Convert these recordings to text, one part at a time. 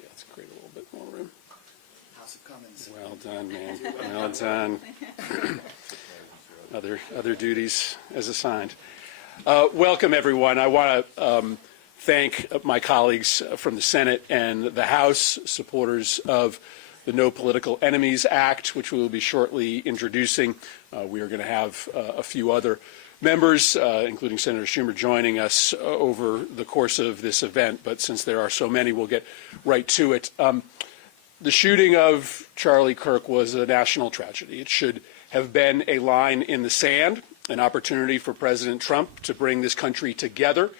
Let's create a little bit more room. House of Commons. Well done, man. Well done. Other duties as assigned. Welcome, everyone. I want to thank my colleagues from the Senate and the House, supporters of the No Political Enemies Act, which we will be shortly introducing. We are going to have a few other members, including Senator Schumer, joining us over the course of this event. But since there are so many, we'll get right to it. The shooting of Charlie Kirk was a national tragedy. It should have been a line in the sand, an opportunity for President Trump to bring this country together,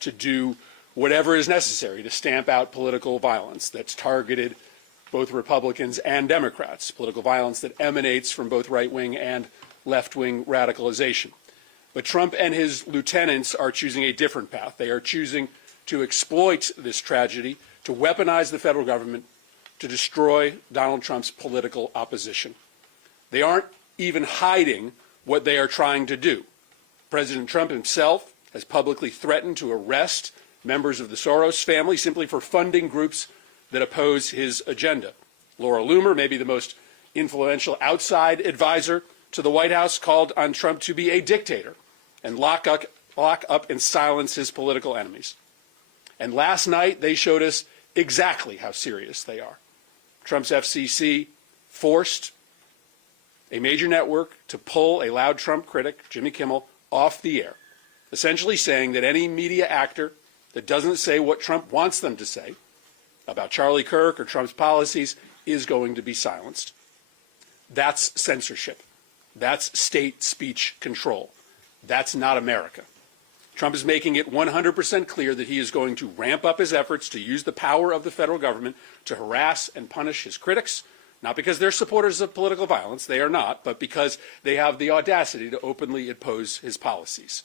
to do whatever is necessary to stamp out political violence that's targeted both Republicans and Democrats, political violence that emanates from both right-wing and left-wing radicalization. But Trump and his lieutenants are choosing a different path. They are choosing to exploit this tragedy, to weaponize the federal government, to destroy Donald Trump's political opposition. They aren't even hiding what they are trying to do. President Trump himself has publicly threatened to arrest members of the Soros family simply for funding groups that oppose his agenda. Laura Loomer, maybe the most influential outside advisor to the White House, called on Trump to be a dictator and lock up and silence his political enemies. And last night, they showed us exactly how serious they are. Trump's FCC forced a major network to pull a loud Trump critic, Jimmy Kimmel, off the air, essentially saying that any media actor that doesn't say what Trump wants them to say about Charlie Kirk or Trump's policies is going to be silenced. That's censorship. That's state speech control. That's not America. Trump is making it 100% clear that he is going to ramp up his efforts to use the power of the federal government to harass and punish his critics, not because they're supporters of political violence, they are not, but because they have the audacity to openly oppose his policies.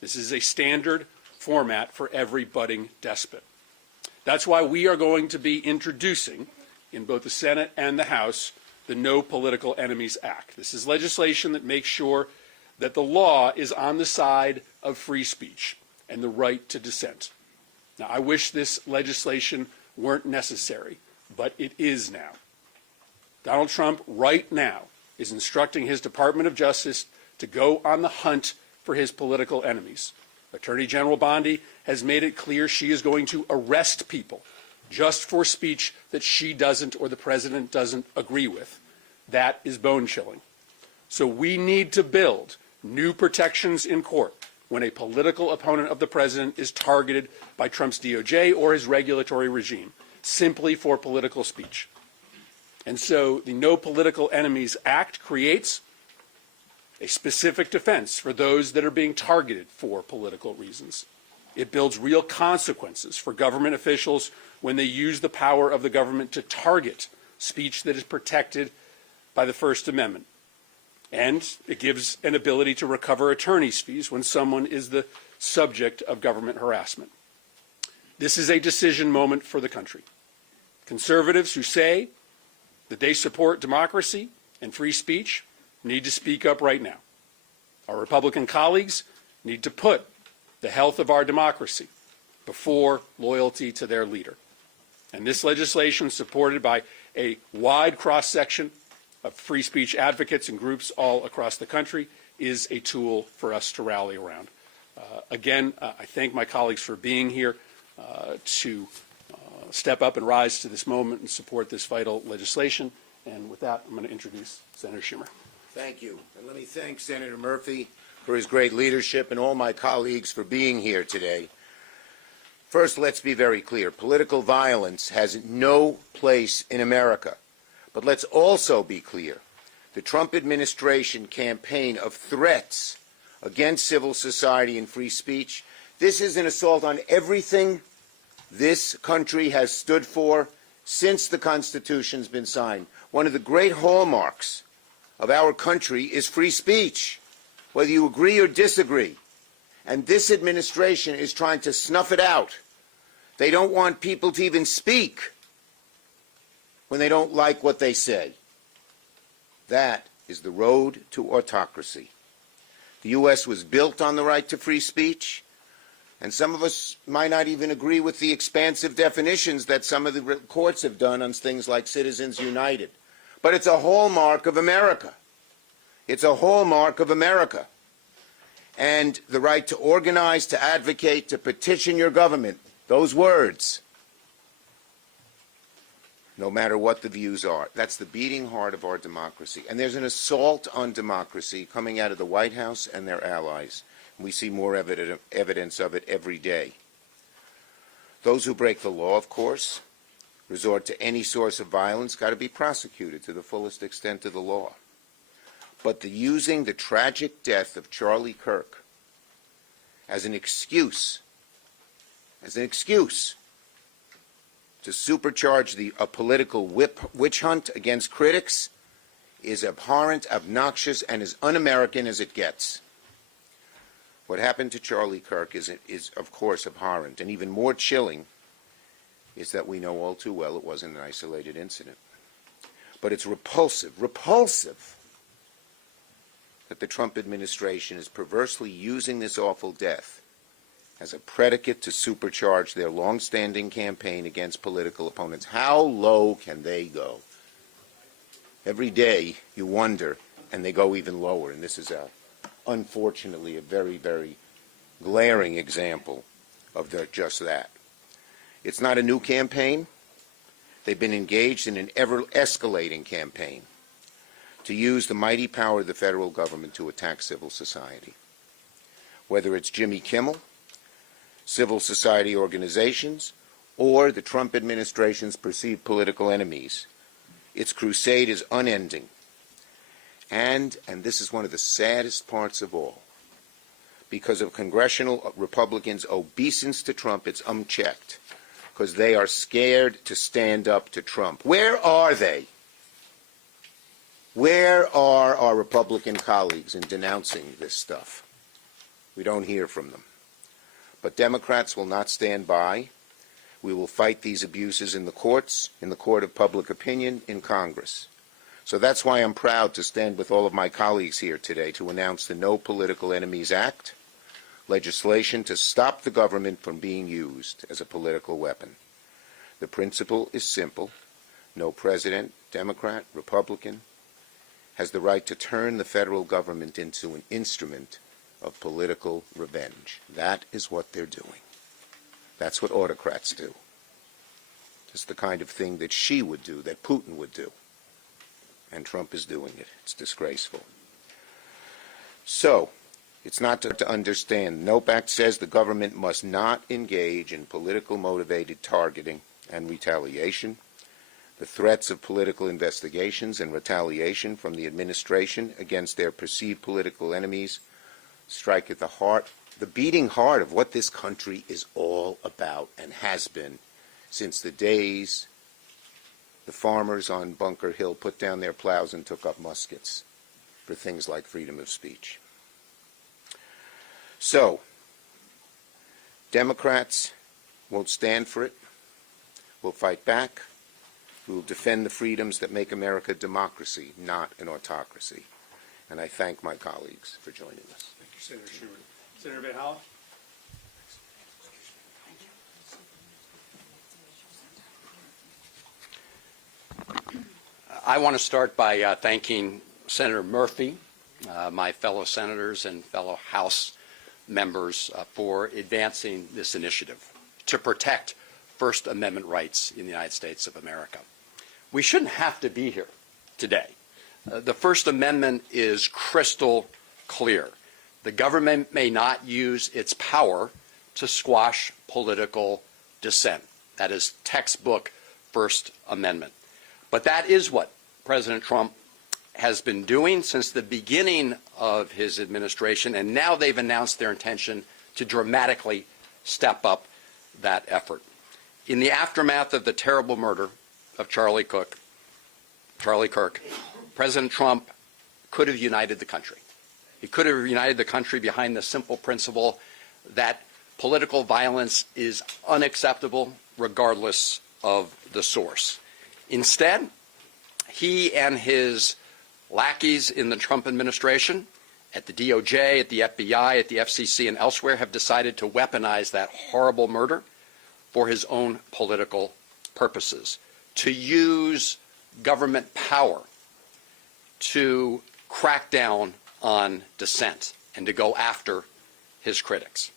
This is a standard format for every budding despot. That's why we are going to be introducing, in both the Senate and the House, the No Political Enemies Act. This is legislation that makes sure that the law is on the side of free speech and the right to dissent. Now, I wish this legislation weren't necessary, but it is now. Donald Trump, right now, is instructing his Department of Justice to go on the hunt for his political enemies. Attorney General Bondi has made it clear she is going to arrest people just for speech that she doesn't or the president doesn't agree with. That is bone-chilling. So we need to build new protections in court when a political opponent of the president is targeted by Trump's DOJ or his regulatory regime, simply for political speech. And so the No Political Enemies Act creates a specific defense for those that are being targeted for political reasons. It builds real consequences for government officials when they use the power of the government to target speech that is protected by the First Amendment. And it gives an ability to recover attorney's fees when someone is the subject of government harassment. This is a decision moment for the country. Conservatives who say that they support democracy and free speech need to speak up right now. Our Republican colleagues need to put the health of our democracy before loyalty to their leader. And this legislation, supported by a wide cross-section of free speech advocates and groups all across the country, is a tool for us to rally around. Again, I thank my colleagues for being here to step up and rise to this moment and support this vital legislation. And with that, I'm going to introduce Senator Schumer. Thank you. And let me thank Senator Murphy for his great leadership and all my colleagues for being here today. First, let's be very clear. Political violence has no place in America. But let's also be clear. The Trump administration campaign of threats against civil society and free speech, this is an assault on everything this country has stood for since the Constitution's been signed. One of the great hallmarks of our country is free speech, whether you agree or disagree. And this administration is trying to snuff it out. They don't want people to even speak when they don't like what they say. That is the road to autocracy. The U.S. was built on the right to free speech, and some of us might not even agree with the expansive definitions that some of the courts have done on things like Citizens United. But it's a hallmark of America. It's a hallmark of America. And the right to organize, to advocate, to petition your government, those words, no matter what the views are. That's the beating heart of our democracy. And there's an assault on democracy coming out of the White House and their allies. We see more evidence of it every day. Those who break the law, of course, resort to any source of violence, got to be prosecuted to the fullest extent of the law. But using the tragic death of Charlie Kirk as an excuse to supercharge a political witch hunt against critics is abhorrent, obnoxious, and as un-American as it gets. What happened to Charlie Kirk is, of course, abhorrent, and even more chilling is that we know all too well it wasn't an isolated incident. But it's repulsive that the Trump administration is perversely using this awful death as a predicate to supercharge their long-standing campaign against political opponents. How low can they go? Every day you wonder, and they go even lower, and this is unfortunately a very, very glaring example of just that. It's not a new campaign. They've been engaged in an ever-escalating campaign to use the mighty power of the federal government to attack civil society. Whether it's Jimmy Kimmel, civil society organizations, or the Trump administration's perceived political enemies, its crusade is unending. And this is one of the saddest parts of all, because of congressional Republicans' obeisance to Trump, it's unchecked, because they are scared to stand up to Trump. Where are they? Where are our Republican colleagues in denouncing this stuff? We don't hear from them. But Democrats will not stand by. We will fight these abuses in the courts, in the court of public opinion, in Congress. So that's why I'm proud to stand with all of my colleagues here today to announce the No Political Enemies Act, legislation to stop the government from being used as a political weapon. The principle is simple. No president, Democrat, Republican, has the right to turn the federal government into an instrument of political revenge. That is what they're doing. That's what autocrats do. It's the kind of thing that Xi would do, that Putin would do. And Trump is doing it. It's disgraceful. So, it's not to understand. NOPE Act says the government must not engage in political motivated targeting and retaliation. The threats of political investigations and retaliation from the administration against their perceived political enemies strike at the heart, the beating heart of what this country is all about and has been since the days the farmers on Bunker Hill put down their plows and took up muskets for things like freedom of speech. So, Democrats won't stand for it. We'll fight back. We will defend the freedoms that make America a democracy, not an autocracy. And I thank my colleagues for joining us. Thank you, Senator Schumer. Senator Van Hollen? I want to start by thanking Senator Murphy, my fellow senators and fellow House members for advancing this initiative to protect First Amendment rights in the United States of America. We shouldn't have to be here today. The First Amendment is crystal clear. The government may not use its power to squash political dissent. That is textbook First Amendment. But that is what President Trump has been doing since the beginning of his administration, and now they've announced their intention to dramatically step up that effort. In the aftermath of the terrible murder of Charlie Kirk, President Trump could have united the country. He could have united the country behind the simple principle that political violence is unacceptable regardless of the source. Instead, he and his Lackeys in the Trump administration, at the DOJ, at the FBI, at the FCC, and elsewhere have decided to weaponize that horrible murder for his own political purposes, to use government power to crack down on dissent and to go after his critics.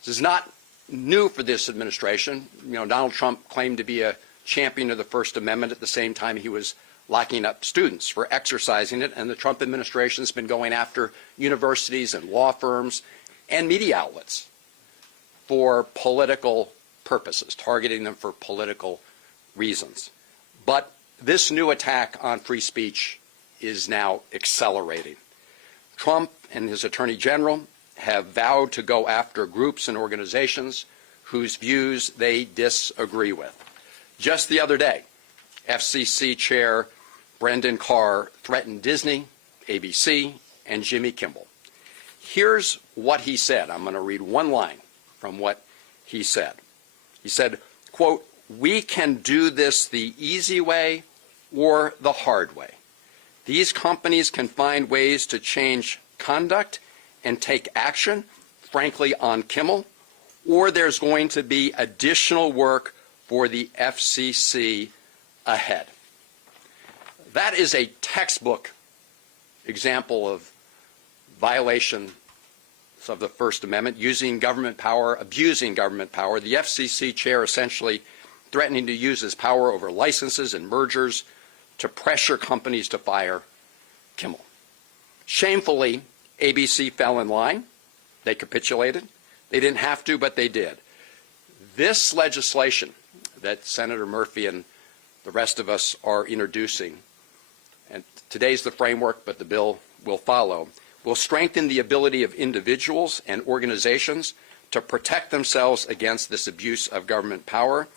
This is not new for this administration. You know, Donald Trump claimed to be a champion of the First Amendment at the same time he was locking up students for exercising it, and the Trump administration has been going after universities and law firms and media outlets for political purposes, targeting them for political reasons. But this new attack on free speech is now accelerating. Trump and his Attorney General have vowed to go after groups and organizations whose views they disagree with. Just the other day, FCC Chair Brendan Carr threatened Disney, ABC, and Jimmy Kimmel. Here's what he said. I'm going to read one line from what he said. He said, quote, "We can do this the easy way or the hard way. These companies can find ways to change conduct and take action, frankly, on Kimmel, or there's going to be additional work for the FCC ahead." That is a textbook example of violation of the First Amendment, using government power, abusing government power. The FCC chair essentially threatening to use his power over licenses and mergers to pressure companies to fire Kimmel. Shamefully, ABC fell in line. They capitulated. They didn't have to, but they did. This legislation that Senator Murphy and the rest of us are introducing, and today's the framework, but the bill will follow, will strengthen the ability of individuals and organizations to protect themselves against this abuse of government power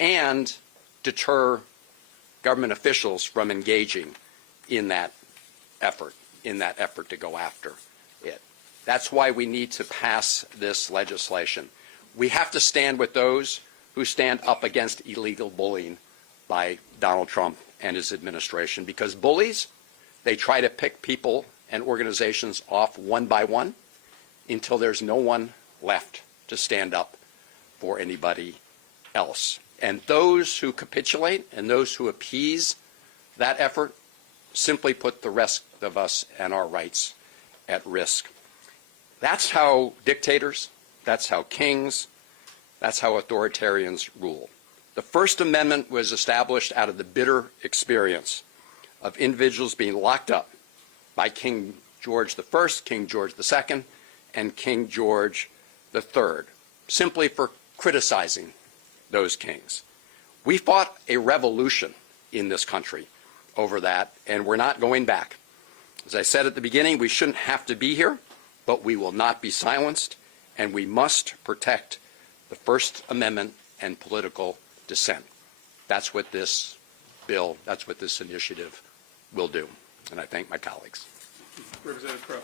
and deter government officials from engaging in that effort to go after it. That's why we need to pass this legislation. We have to stand with those who stand up against illegal bullying by Donald Trump and his administration, because bullies, they try to pick people and organizations off one by one until there's no one left to stand up for anybody else. And those who capitulate and those who appease that effort simply put the rest of us and our rights at risk. That's how dictators, that's how kings, that's how authoritarians rule. The First Amendment was established out of the bitter experience of individuals being locked up by King George I, King George II, and King George III, simply for criticizing those kings. We fought a revolution in this country over that, and we're not going back. As I said at the beginning, we shouldn't have to be here, but we will not be silenced, and we must protect the First Amendment and political dissent. That's what this bill, that's what this initiative will do. And I thank my colleagues. Representative Crowe.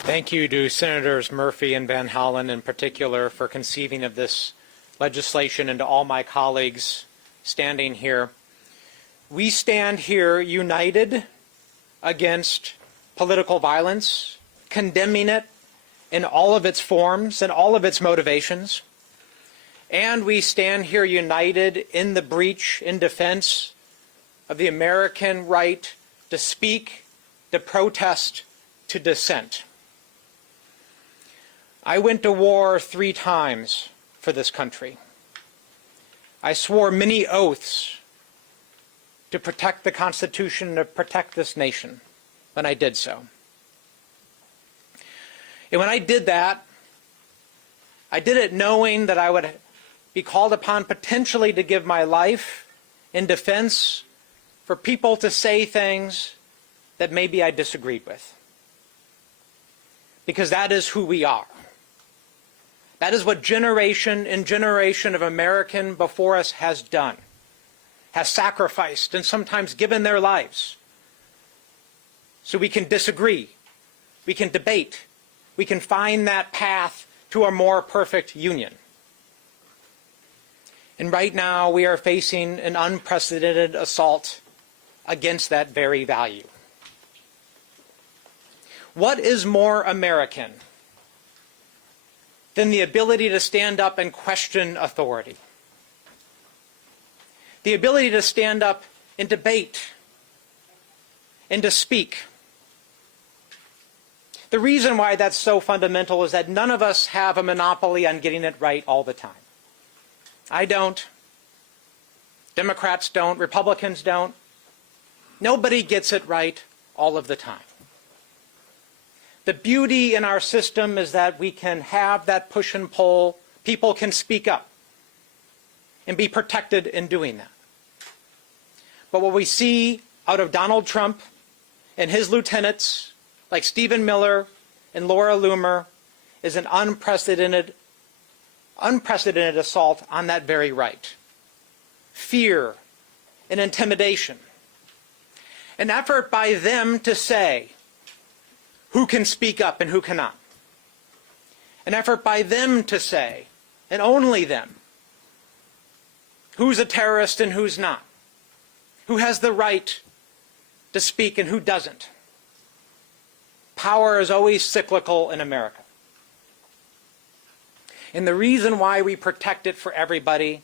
Thank you to Senators Murphy and Van Hollen in particular for conceiving of this legislation, and to all my colleagues standing here. We stand here united against political violence, condemning it in all of its forms and all of its motivations. And we stand here united in the breach, in defense of the American right to speak, to protest, to dissent. I went to war 3 times for this country. I swore many oaths to protect the Constitution and to protect this nation when I did so. And when I did that, I did it knowing that I would be called upon potentially to give my life in defense for people to say things that maybe I disagreed with. Because that is who we are. That is what generation and generation of American before us has done, has sacrificed and sometimes given their lives. So we can disagree, we can debate, we can find that path to a more perfect union. And right now we are facing an unprecedented assault against that very value. What is more American than the ability to stand up and question authority? The ability to stand up and debate and to speak. The reason why that's so fundamental is that none of us have a monopoly on getting it right all the time. I don't. Democrats don't. Republicans don't. Nobody gets it right all of the time. The beauty in our system is that we can have that push and pull. People can speak up and be protected in doing that. But what we see out of Donald Trump and his lieutenants, like Stephen Miller and Laura Loomer, is an unprecedented assault on that very right. Fear and intimidation. An effort by them to say who can speak up and who cannot. An effort by them to say, and only them, who's a terrorist and who's not. Who has the right to speak and who doesn't. Power is always cyclical in America. And the reason why we protect it for everybody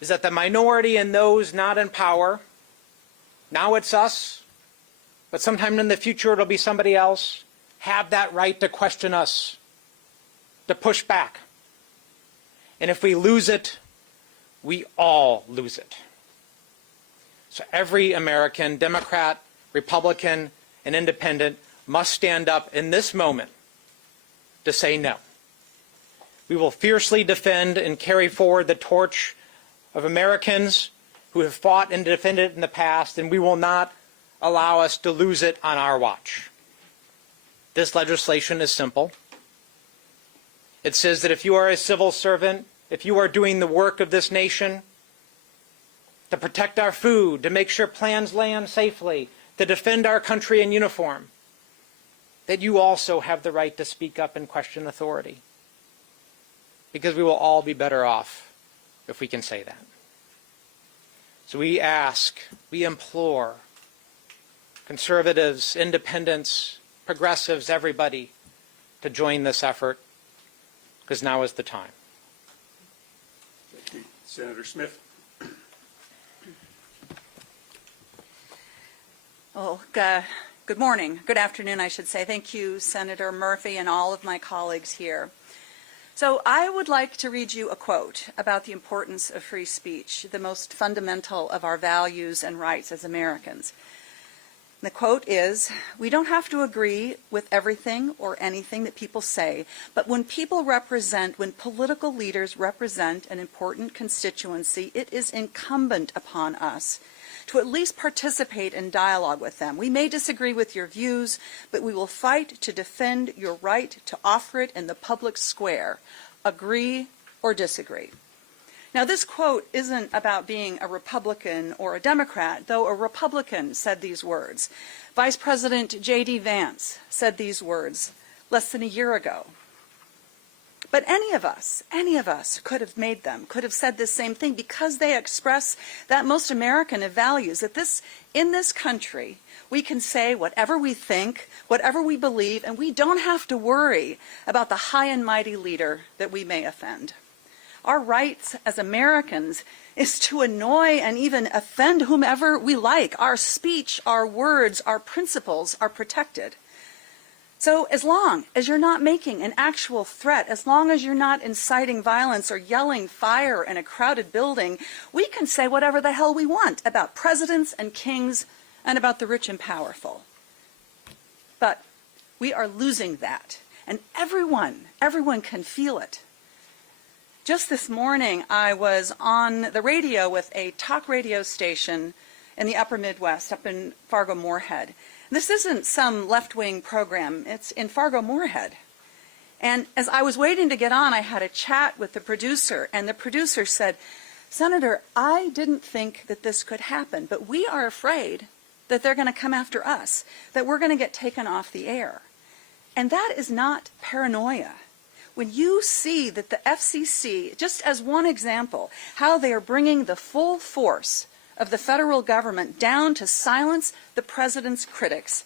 is that the minority and those not in power, now it's us, but sometime in the future it'll be somebody else, have that right to question us, to push back. And if we lose it, we all lose it. So every American, Democrat, Republican, and Independent, must stand up in this moment to say no. We will fiercely defend and carry forward the torch of Americans who have fought and defended it in the past, and we will not allow us to lose it on our watch. This legislation is simple. It says that if you are a civil servant, if you are doing the work of this nation, to protect our food, to make sure plans land safely, to defend our country in uniform, that you also have the right to speak up and question authority. Because we will all be better off if we can say that. So we ask, we implore conservatives, independents, progressives, everybody to join this effort, because now is the time. Thank you. Senator Smith. Well, good morning. Good afternoon, I should say. Thank you, Senator Murphy, and all of my colleagues here. So I would like to read you a quote about the importance of free speech, the most fundamental of our values and rights as Americans. The quote is, "We don't have to agree with everything or anything that people say, but when political leaders represent an important constituency, it is incumbent upon us to at least participate in dialogue with them. We may disagree with your views, but we will fight to defend your right to offer it in the public square. Agree or disagree." Now, this quote isn't about being a Republican or a Democrat, though a Republican said these words. Vice President J.D. Vance said these words less than a year ago. But any of us could have made them, could have said this same thing, because they express that most American of values, that in this country, we can say whatever we think, whatever we believe, and we don't have to worry about the high and mighty leader that we may offend. Our rights as Americans is to annoy and even offend whomever we like. Our speech, our words, our principles are protected. So as long as you're not making an actual threat, as long as you're not inciting violence or yelling fire in a crowded building, we can say whatever the hell we want about presidents and kings and about the rich and powerful. But we are losing that, and everyone can feel it. Just this morning, I was on the radio with a talk radio station in the upper Midwest, up in Fargo-Moorhead. This isn't some left-wing program. It's in Fargo-Moorhead. And as I was waiting to get on, I had a chat with the producer, and the producer said, "Senator, I didn't think that this could happen, but we are afraid that they're going to come after us, that we're going to get taken off the air." And that is not paranoia. when you see that the FCC, just as one example, how they are bringing the full force of the federal government down to silence the president's critics,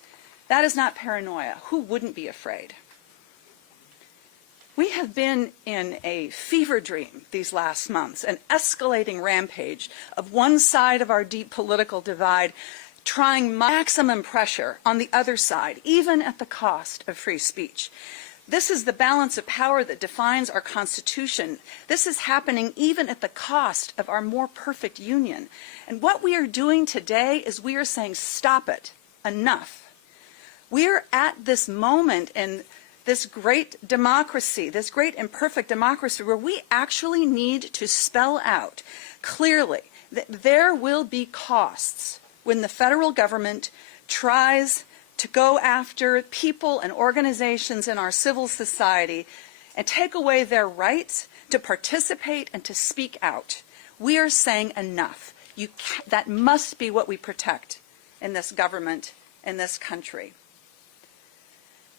that is not paranoia. Who wouldn't be afraid? We have been in a fever dream these last months, an escalating rampage of one side of our deep political divide trying maximum pressure on the other side, even at the cost of free speech. This is the balance of power that defines our Constitution. This is happening even at the cost of our more perfect union. And what we are doing today is we are saying, stop it, enough. We're at this moment in this great democracy, this great imperfect democracy, where we actually need to spell out clearly that there will be costs when the federal government tries to go after people and organizations in our civil society and take away their rights to participate and to speak out. We are saying enough. That must be what we protect in this government, in this country.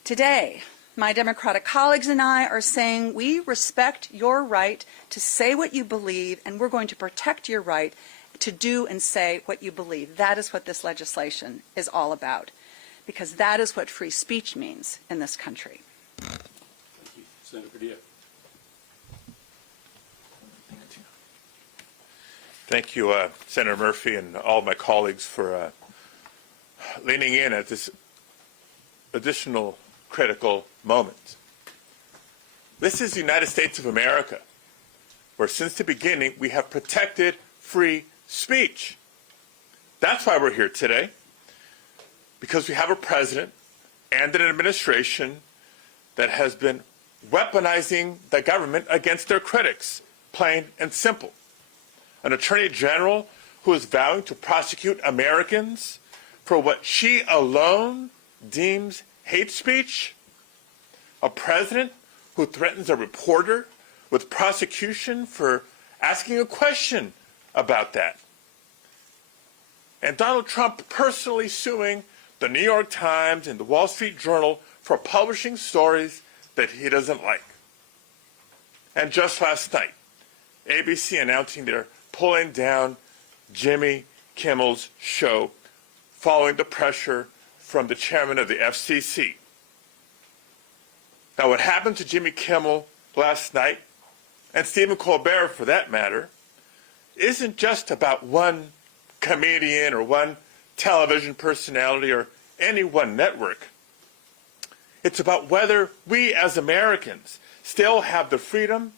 Today, my Democratic colleagues and I are saying we respect your right to say what you believe, and we're going to protect your right to do and say what you believe. That is what this legislation is all about, because that is what free speech means in this country. Thank you. Senator Padilla. Thank you, Senator Murphy, and all my colleagues for leaning in at this additional critical moment. This is the United States of America, where since the beginning we have protected free speech. That's why we're here today, because we have a president and an administration that has been weaponizing the government against their critics, plain and simple. An attorney general who is vowing to prosecute Americans for what she alone deems hate speech, a president who threatens a reporter with prosecution for asking a question about that, and Donald Trump personally suing the New York Times and the Wall Street Journal for publishing stories that he doesn't like. And just last night, ABC announcing they're pulling down Jimmy Kimmel's show following the pressure from the chairman of the FCC. Now, what happened to Jimmy Kimmel last night, and Stephen Colbert for that matter, isn't just about one comedian or one television personality or any one network. It's about whether we as Americans still have the freedom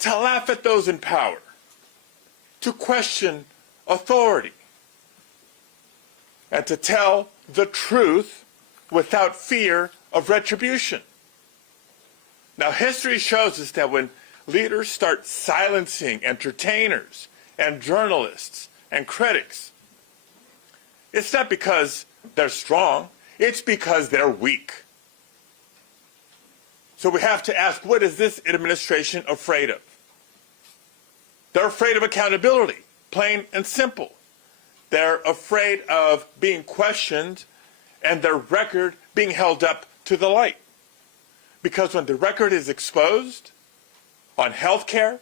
to laugh at those in power, to question authority, and to tell the truth without fear of retribution. Now, history shows us that when leaders start silencing entertainers and journalists and critics, it's not because they're strong, it's because they're weak. So we have to ask, what is this administration afraid of? They're afraid of accountability, plain and simple. They're afraid of being questioned and their record being held up to the light. Because when the record is exposed on health care,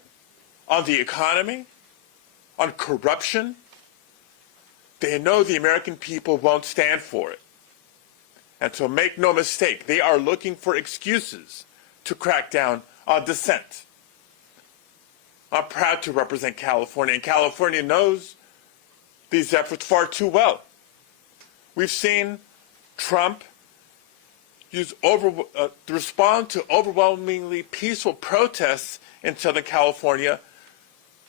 on the economy, on corruption, they know the American people won't stand for it. And so make no mistake, they are looking for excuses to crack down on dissent. I'm proud to represent California, and California knows these efforts far too well. We've seen Trump respond to overwhelmingly peaceful protests in Southern California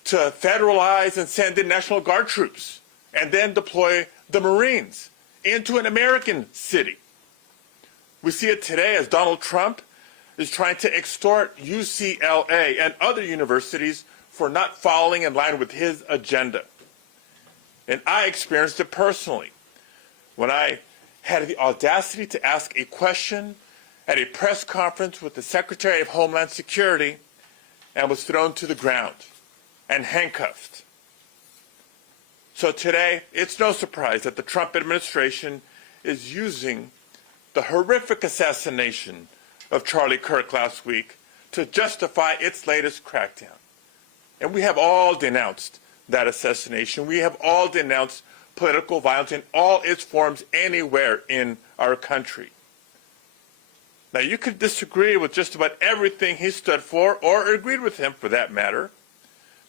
to federalize and send in National Guard troops and then deploy the Marines into an American city. We see it today as Donald Trump is trying to extort UCLA and other universities for not following in line with his agenda. And I experienced it personally when I had the audacity to ask a question at a press conference with the Secretary of Homeland Security and was thrown to the ground and handcuffed. So today, it's no surprise that the Trump administration is using the horrific assassination of Charlie Kirk last week to justify its latest crackdown. And we have all denounced that assassination. We have all denounced political violence in all its forms anywhere in our country. Now, you could disagree with just about everything he stood for, or agreed with him for that matter,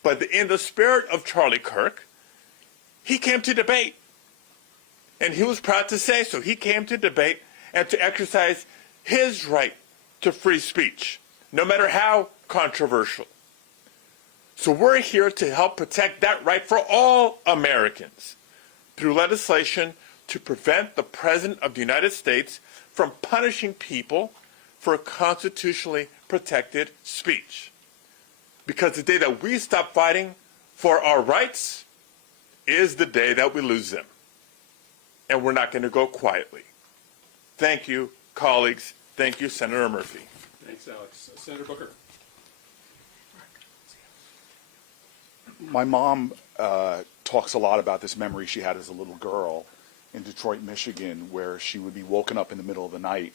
but in the spirit of Charlie Kirk, he came to debate. And he was proud to say so. He came to debate and to exercise his right to free speech, no matter how controversial. So we're here to help protect that right for all Americans through legislation to prevent the President of the United States from punishing people for constitutionally protected speech. Because the day that we stop fighting for our rights is the day that we lose them. And we're not going to go quietly. Thank you, colleagues. Thank you, Senator Murphy. Thanks, Alex. Senator Booker. My mom talks a lot about this memory she had as a little girl in Detroit, Michigan, where she would be woken up in the middle of the night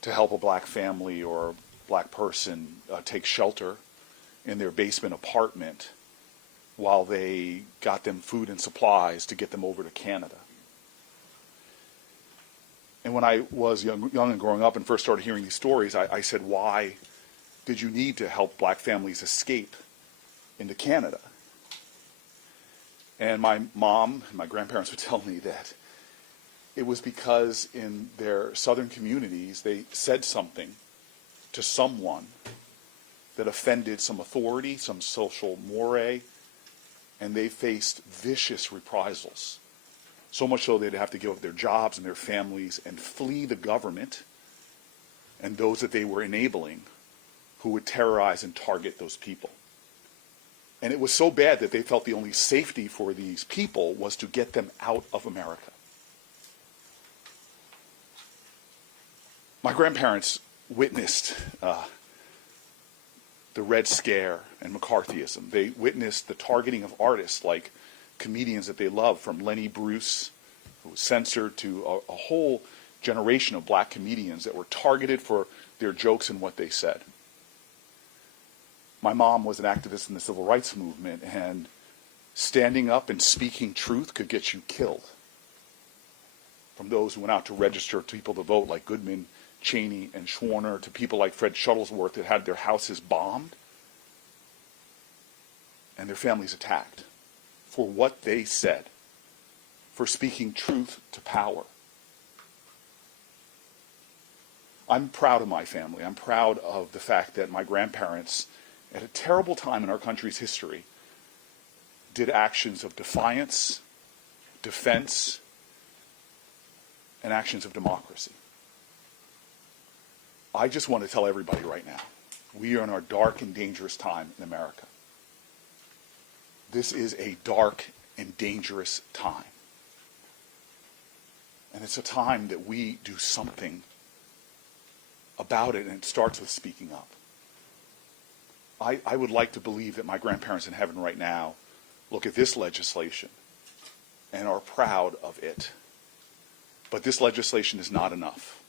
to help a black family or a black person take shelter in their basement apartment while they got them food and supplies to get them over to Canada. And when I was young and growing up and first started hearing these stories, I said, why did you need to help black families escape into Canada? And my mom and my grandparents would tell me that it was because in their southern communities they said something to someone that offended some authority, some social mores, and they faced vicious reprisals. So much so they'd have to give up their jobs and their families and flee the government and those that they were enabling who would terrorize and target those people. And it was so bad that they felt the only safety for these people was to get them out of America. My grandparents witnessed the Red Scare and McCarthyism. They witnessed the targeting of artists like comedians that they loved, from Lenny Bruce, who was censored, to a whole generation of black comedians that were targeted for their jokes and what they said. My mom was an activist in the civil rights movement, and standing up and speaking truth could get you killed. From those who went out to register people to vote, like Goodman, Cheney, and Schwerner, to people like Fred Shuttlesworth that had their houses bombed and their families attacked for what they said, for speaking truth to power. I'm proud of my family. I'm proud of the fact that my grandparents, at a terrible time in our country's history, did actions of defiance, defense, and actions of democracy. I just want to tell everybody right now, we are in our dark and dangerous time in America. This is a dark and dangerous time. And it's a time that we do something about it, and it starts with speaking up. I would like to believe that my grandparents in heaven right now look at this legislation and are proud of it. But this legislation is not enough.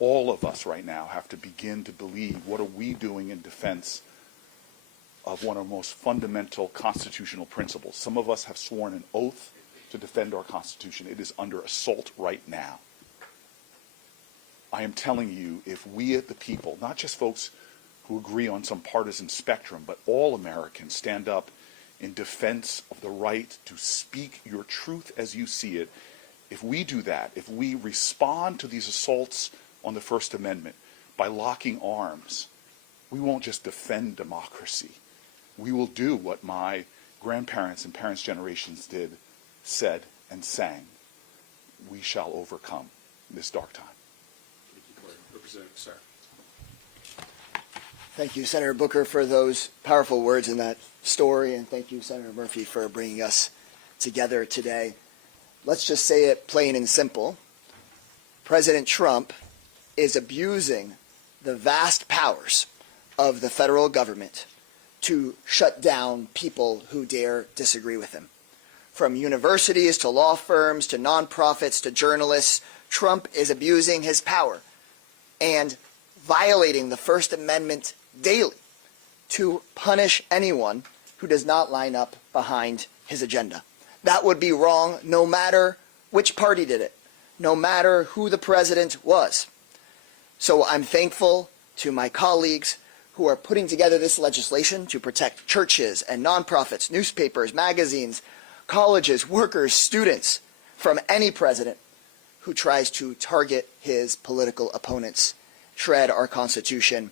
All of us right now have to begin to believe, what are we doing in defense of one of our most fundamental constitutional principles? Some of us have sworn an oath to defend our Constitution. It is under assault right now. I am telling you, if we at the people, not just folks who agree on some partisan spectrum, but all Americans stand up in defense of the right to speak your truth as you see it, if we do that, if we respond to these assaults on the First Amendment by locking arms, we won't just defend democracy. We will do what my grandparents and parents' generations did, said, and sang. We shall overcome this dark time. Thank you, Corey. Representative Sarah. Thank you, Senator Booker, for those powerful words in that story, and thank you, Senator Murphy, for bringing us together today. Let's just say it plain and simple. President Trump is abusing the vast powers of the federal government to shut down people who dare disagree with him. From universities to law firms to nonprofits to journalists, Trump is abusing his power. And violating the First Amendment daily to punish anyone who does not line up behind his agenda. That would be wrong no matter which party did it, no matter who the president was. So I'm thankful to my colleagues who are putting together this legislation to protect churches and nonprofits, newspapers, magazines, colleges, workers, students from any president who tries to target his political opponents, shred our Constitution,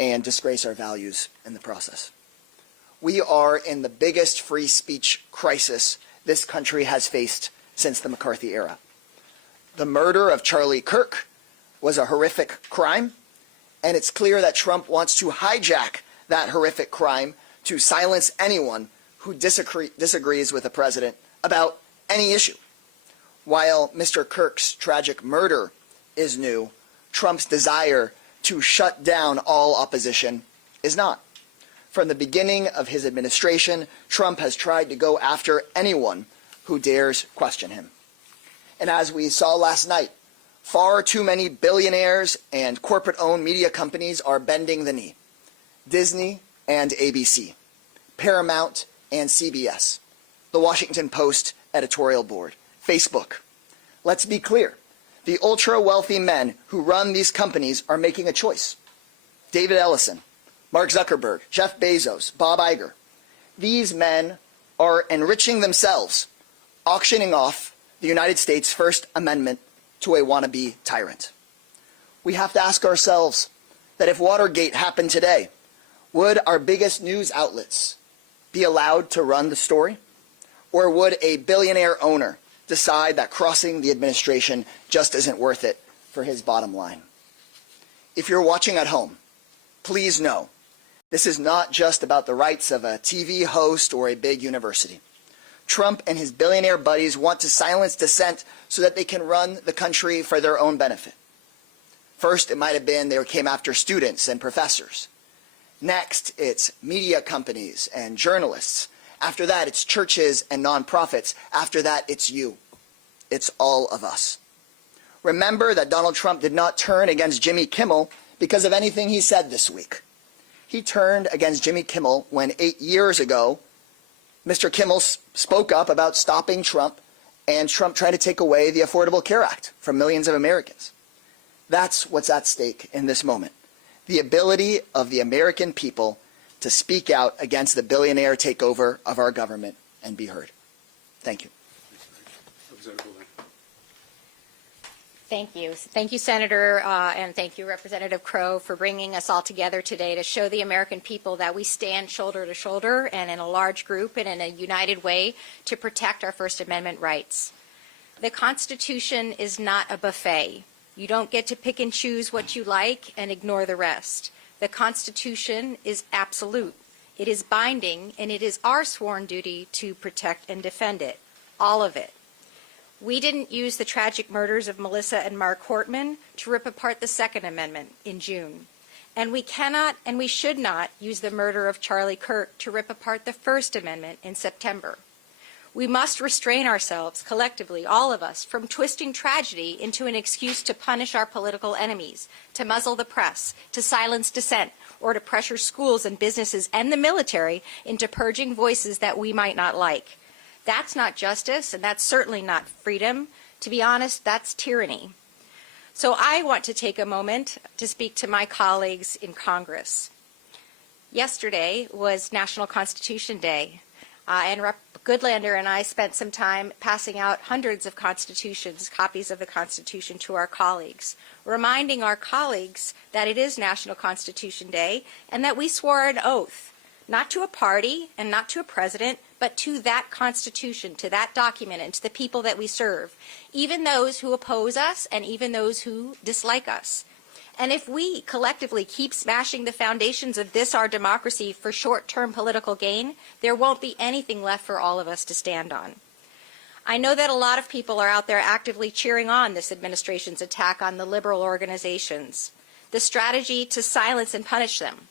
and disgrace our values in the process. We are in the biggest free speech crisis this country has faced since the McCarthy era. The murder of Charlie Kirk was a horrific crime, and it's clear that Trump wants to hijack that horrific crime to silence anyone who disagrees with the president about any issue. While Mr. Kirk's tragic murder is new, Trump's desire to shut down all opposition is not. From the beginning of his administration, Trump has tried to go after anyone who dares question him. And as we saw last night, far too many billionaires and corporate-owned media companies are bending the knee. Disney and ABC, Paramount and CBS, the Washington Post editorial board, Facebook. Let's be clear. The ultra-wealthy men who run these companies are making a choice. David Ellison, Mark Zuckerberg, Jeff Bezos, Bob Iger. These men are enriching themselves, auctioning off the United States' First Amendment to a wannabe tyrant. We have to ask ourselves that if Watergate happened today, would our biggest news outlets be allowed to run the story? Or would a billionaire owner decide that crossing the administration just isn't worth it for his bottom line? If you're watching at home, please know this is not just about the rights of a TV host or a big university. Trump and his billionaire buddies want to silence dissent so that they can run the country for their own benefit. First, it might have been they came after students and professors. Next, it's media companies and journalists. After that, it's churches and nonprofits. After that, it's you. It's all of us. Remember that Donald Trump did not turn against Jimmy Kimmel because of anything he said this week. He turned against Jimmy Kimmel when 8 years ago, Mr. Kimmel spoke up about stopping Trump, and Trump tried to take away the Affordable Care Act from millions of Americans. That's what's at stake in this moment. The ability of the American people to speak out against the billionaire takeover of our government and be heard. Thank you. Thank you. Thank you, Senator, and thank you, Representative Crow, for bringing us all together today to show the American people that we stand shoulder to shoulder and in a large group and in a united way to protect our First Amendment rights. The Constitution is not a buffet. You don't get to pick and choose what you like and ignore the rest. The Constitution is absolute. It is binding, and it is our sworn duty to protect and defend it, all of it. We didn't use the tragic murders of Melissa and Mark Hortman to rip apart the Second Amendment in June. And we cannot and we should not use the murder of Charlie Kirk to rip apart the First Amendment in September. We must restrain ourselves collectively, all of us, from twisting tragedy into an excuse to punish our political enemies, to muzzle the press, to silence dissent, or to pressure schools and businesses and the military into purging voices that we might not like. That's not justice, and that's certainly not freedom. To be honest, that's tyranny. So I want to take a moment to speak to my colleagues in Congress. Yesterday was National Constitution Day, and Rep. Goodlander and I spent some time passing out hundreds of constitutions, copies of the Constitution, to our colleagues, reminding our colleagues that it is National Constitution Day and that we swore an oath, not to a party and not to a president, but to that Constitution, to that document, and to the people that we serve, even those who oppose us and even those who dislike us. And if we collectively keep smashing the foundations of this, our democracy, for short-term political gain, there won't be anything left for all of us to stand on. I know that a lot of people are out there actively cheering on this administration's attack on the liberal organizations, the strategy to silence and punish them.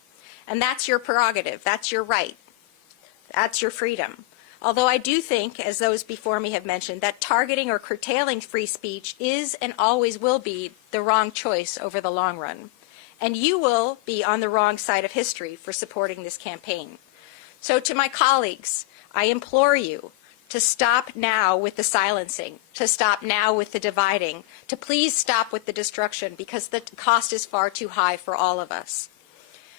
And that's your prerogative. That's your right. That's your freedom. Although I do think, as those before me have mentioned, that targeting or curtailing free speech is and always will be the wrong choice over the long run. And you will be on the wrong side of history for supporting this campaign. So to my colleagues, I implore you to stop now with the silencing, to stop now with the dividing, to please stop with the destruction, because the cost is far too high for all of us.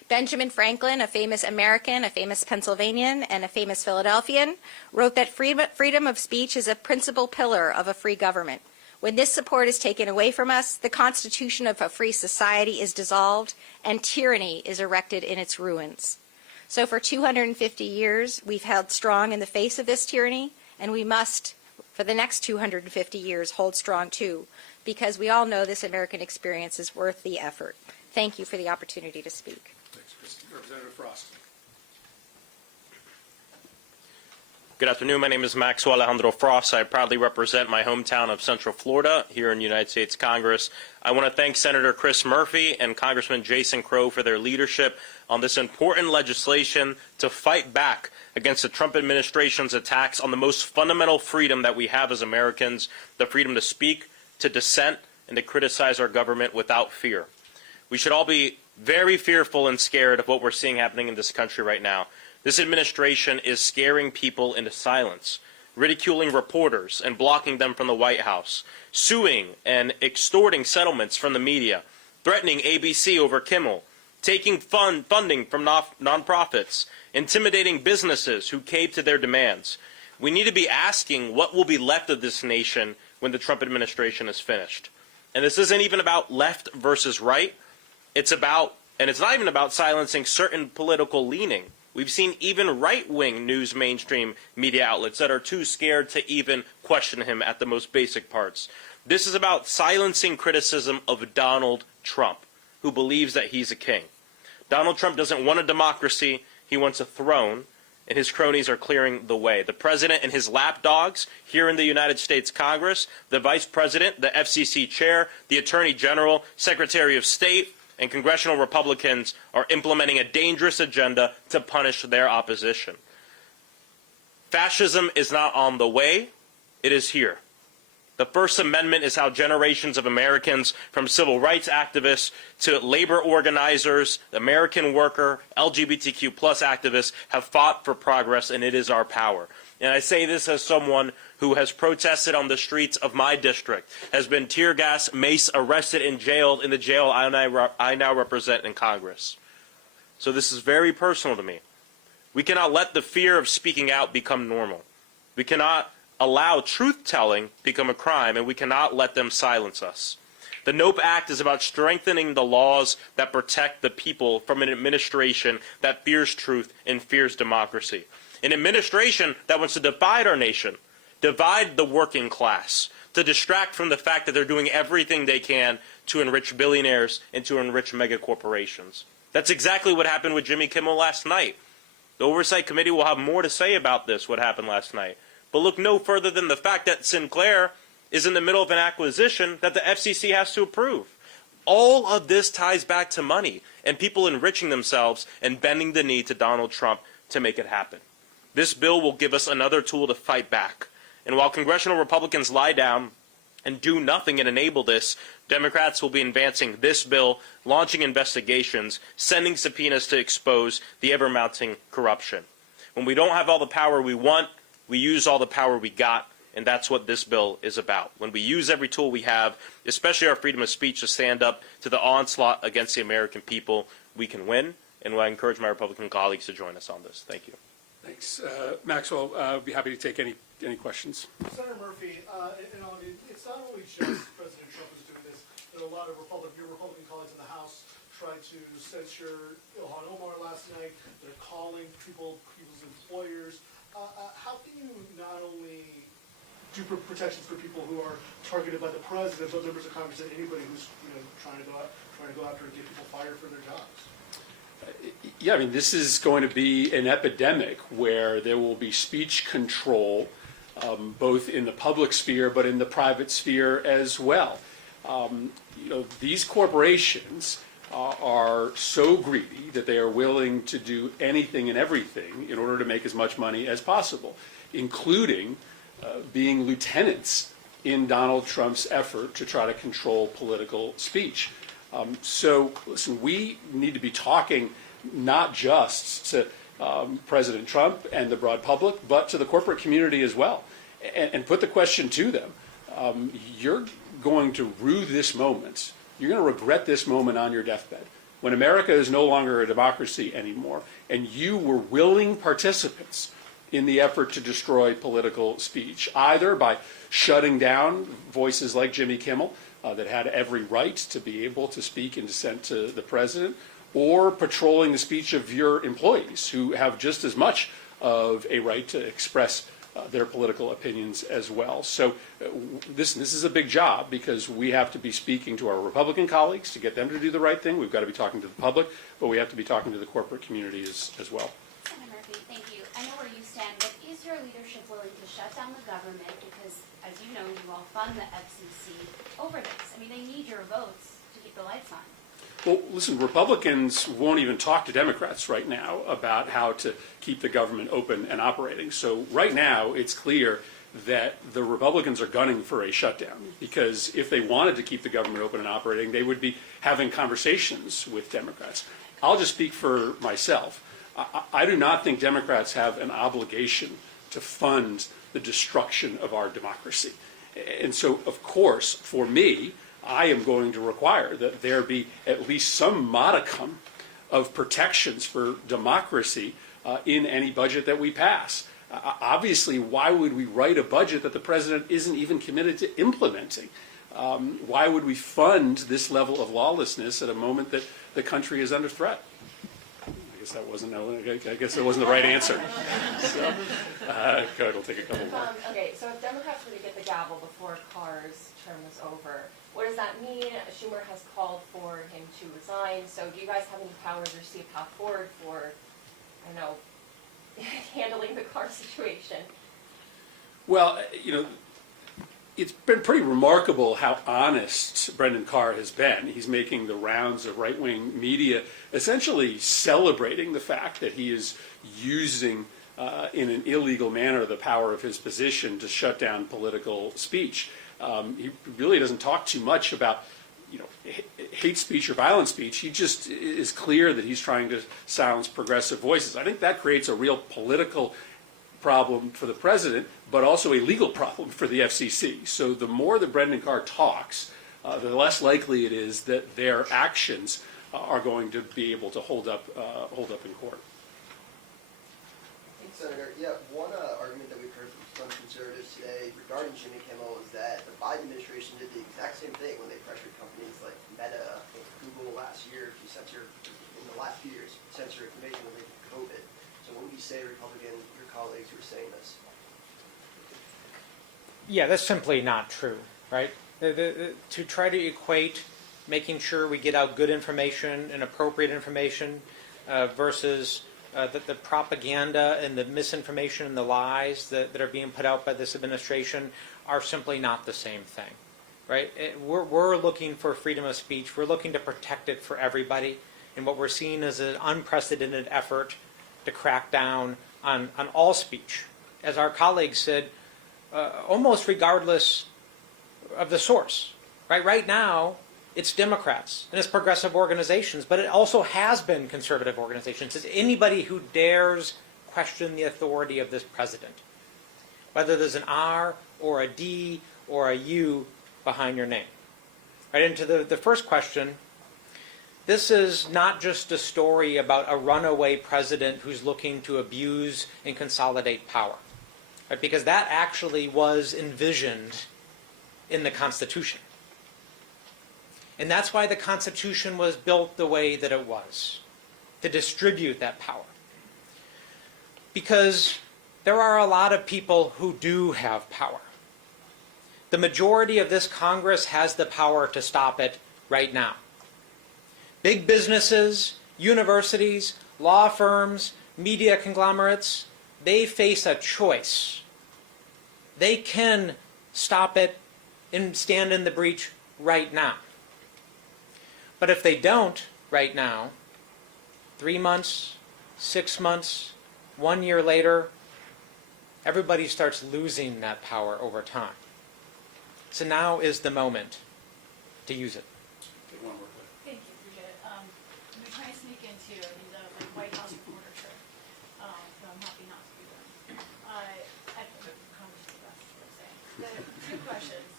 Benjamin Franklin, a famous American, a famous Pennsylvanian, and a famous Philadelphian, wrote that freedom of speech is a principal pillar of a free government. When this support is taken away from us, the constitution of a free society is dissolved, and tyranny is erected in its ruins. So for 250 years, we've held strong in the face of this tyranny, and we must, for the next 250 years, hold strong too, because we all know this American experience is worth the effort. Thank you for the opportunity to speak. Thanks, Kristen. Representative Frost. Good afternoon. My name is Maxwell Alejandro Frost. I proudly represent my hometown of Central Florida here in the United States Congress. I want to thank Senator Chris Murphy and Congressman Jason Crow for their leadership on this important legislation to fight back against the Trump administration's attacks on the most fundamental freedom that we have as Americans, the freedom to speak, to dissent, and to criticize our government without fear. We should all be very fearful and scared of what we're seeing happening in this country right now. This administration is scaring people into silence, ridiculing reporters and blocking them from the White House, suing and extorting settlements from the media, threatening ABC over Kimmel, taking funding from nonprofits, intimidating businesses who cave to their demands. We need to be asking what will be left of this nation when the Trump administration is finished. And this isn't even about left versus right. It's not even about silencing certain political leaning. We've seen even right-wing news mainstream media outlets that are too scared to even question him at the most basic parts. This is about silencing criticism of Donald Trump, who believes that he's a king. Donald Trump doesn't want a democracy, he wants a throne, and his cronies are clearing the way. The president and his lapdogs here in the United States Congress, the vice president, the FCC chair, the attorney general, secretary of state, and congressional Republicans are implementing a dangerous agenda to punish their opposition. Fascism is not on the way, it is here. The First Amendment is how generations of Americans, from civil rights activists to labor organizers, American worker, LGBTQ+ activists, have fought for progress, and it is our power. And I say this as someone who has protested on the streets of my district, has been tear gas, mace, arrested, and jailed in the jail I now represent in Congress. So this is very personal to me. We cannot let the fear of speaking out become normal. We cannot allow truth-telling become a crime, and we cannot let them silence us. The NOPE Act is about strengthening the laws that protect the people from an administration that fears truth and fears democracy. An administration that wants to divide our nation, divide the working class, to distract from the fact that they're doing everything they can to enrich billionaires and to enrich mega corporations. That's exactly what happened with Jimmy Kimmel last night. The Oversight Committee will have more to say about this, what happened last night. But look no further than the fact that Sinclair is in the middle of an acquisition that the FCC has to approve. All of this ties back to money and people enriching themselves and bending the knee to Donald Trump to make it happen. This bill will give us another tool to fight back. And while congressional Republicans lie down and do nothing and enable this, Democrats will be advancing this bill, launching investigations, sending subpoenas to expose the ever-mounting corruption. When we don't have all the power we want, we use all the power we got, and that's what this bill is about. When we use every tool we have, especially our freedom of speech, to stand up to the onslaught against the American people, we can win, and I encourage my Republican colleagues to join us on this. Thank you. Thanks. Maxwell, I'd be happy to take any questions. Senator Murphy, it's not only just President Trump who's doing this. There are a lot of your Republican colleagues in the House tried to censure Ilhan Omar last night. They're calling people's employers. How can you not only do protections for people who are targeted by the president, but members of Congress and anybody who's trying to go after and get people fired for their jobs? Yeah, I mean, this is going to be an epidemic where there will be speech control, both in the public sphere but in the private sphere as well. These corporations are so greedy that they are willing to do anything and everything in order to make as much money as possible, including being lieutenants in Donald Trump's effort to try to control political speech. So, listen, we need to be talking not just to President Trump and the broad public, but to the corporate community as well, and put the question to them. You're going to rue this moment. You're going to regret this moment on your deathbed, when America is no longer a democracy anymore, and you were willing participants in the effort to destroy political speech, either by shutting down voices like Jimmy Kimmel, that had every right to be able to speak in dissent to the president, or patrolling the speech of your employees, who have just as much of a right to express their political opinions as well. So this is a big job, because we have to be speaking to our Republican colleagues to get them to do the right thing. We've got to be talking to the public, but we have to be talking to the corporate community as well. Senator Murphy, thank you. I know where you stand, but is your leadership willing to shut down the government? Because, as you know, you all fund the FCC over this. I mean, they need your votes to keep the lights on. Well, listen, Republicans won't even talk to Democrats right now about how to keep the government open and operating. So right now, it's clear that the Republicans are gunning for a shutdown, because if they wanted to keep the government open and operating, they would be having conversations with Democrats. I'll just speak for myself. I do not think Democrats have an obligation to fund the destruction of our democracy. And so, of course, for me, I am going to require that there be at least some modicum of protections for democracy in any budget that we pass. Obviously, why would we write a budget that the president isn't even committed to implementing? Why would we fund this level of lawlessness at a moment that the country is under threat? I guess that wasn't the right answer. So, go ahead, we'll take a couple more. Okay, so if Democrats were to get the gavel before Carr's term is over, what does that mean? Schumer has called for him to resign. So do you guys have any powers or see a path forward for, I don't know, handling the Carr situation? Well, it's been pretty remarkable how honest Brendan Carr has been. He's making the rounds of right-wing media, essentially celebrating the fact that he is using in an illegal manner the power of his position to shut down political speech. He really doesn't talk too much about hate speech or violent speech. He just is clear that he's trying to silence progressive voices. I think that creates a real political problem for the president, but also a legal problem for the FCC. So the more that Brendan Carr talks, the less likely it is that their actions are going to be able to hold up in court. Senator, one argument that we've heard from some conservatives today regarding Jimmy Kimmel is that the Biden administration did the exact same thing when they pressured companies like Meta, I think Google last year, to censor, in the last few years, censor information related to COVID. So what would you say to your colleagues who are saying this? Yeah, that's simply not true, right? To try to equate making sure we get out good information and appropriate information versus the propaganda and the misinformation and the lies that are being put out by this administration are simply not the same thing, right? We're looking for freedom of speech. We're looking to protect it for everybody. And what we're seeing is an unprecedented effort to crack down on all speech. As our colleagues said, almost regardless of the source, right? Right now, it's Democrats and it's progressive organizations, but it also has been conservative organizations. It's anybody who dares question the authority of this president, whether there's an R or a D or a U behind your name. Right into the first question, this is not just a story about a runaway president who's looking to abuse and consolidate power, right? Because that actually was envisioned in the Constitution. And that's why the Constitution was built the way that it was, to distribute that power. Because there are a lot of people who do have power. The majority of this Congress has the power to stop it right now. Big businesses, universities, law firms, media conglomerates, they face a choice. They can stop it and stand in the breach right now. But if they don't right now, 3 months, 6 months, 1 year later, everybody starts losing that power over time. So now is the moment to use it. too. He's a White House reporter shirt. So I'm happy not to be there. Congress is the best, is what I'm saying. Two questions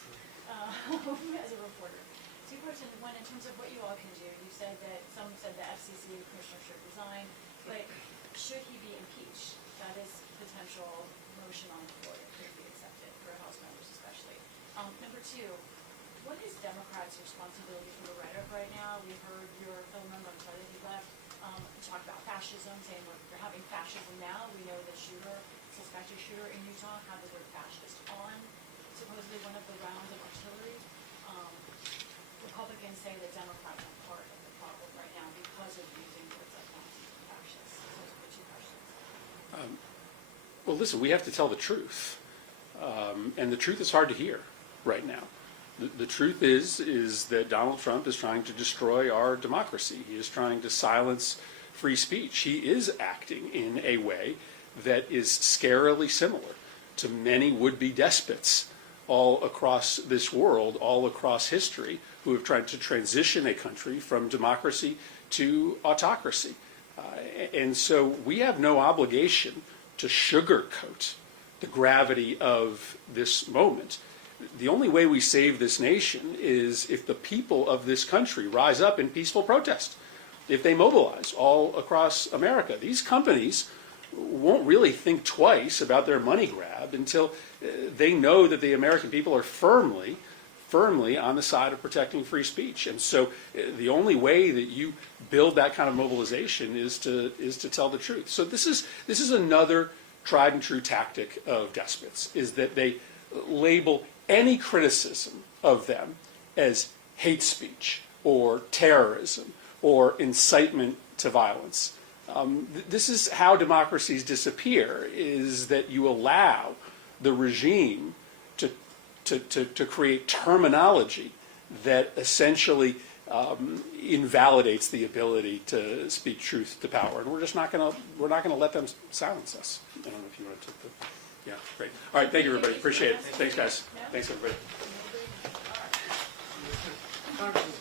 as a reporter. Two questions. One, in terms of what you all can do, you said that some said the FCC commissioner should resign, but should he be impeached? That is potential motion on the floor that could be accepted for House members especially. Number two, what is Democrats' responsibility for the rhetoric right now? We've heard your fellow member, I'm sorry that he left, talk about fascism, saying we're having fascism now. We know the suspected shooter in Utah had the word fascist on supposedly one of the rounds of artillery. Republicans say that Democrats are part of the problem right now because of using words like Nazi and fascist. So those are the two questions. Well, listen, we have to tell the truth. And the truth is hard to hear right now. The truth is that Donald Trump is trying to destroy our democracy. He is trying to silence free speech. He is acting in a way that is scarily similar to many would-be despots all across this world, all across history, who have tried to transition a country from democracy to autocracy. And so we have no obligation to sugarcoat the gravity of this moment. The only way we save this nation is if the people of this country rise up in peaceful protest, if they mobilize all across America. These companies won't really think twice about their money grab until they know that the American people are firmly on the side of protecting free speech. And so the only way that you build that kind of mobilization is to tell the truth. So this is another tried and true tactic of despots, is that they label any criticism of them as hate speech or terrorism or incitement to violence. This is how democracies disappear, is that you allow the regime to create terminology that essentially invalidates the ability to speak truth to power, and we're not going to let them silence us. I don't know if you want to take the. Yeah, great. All right, thank you, everybody. Appreciate it. Thanks, guys. Thanks, everybody. Congressman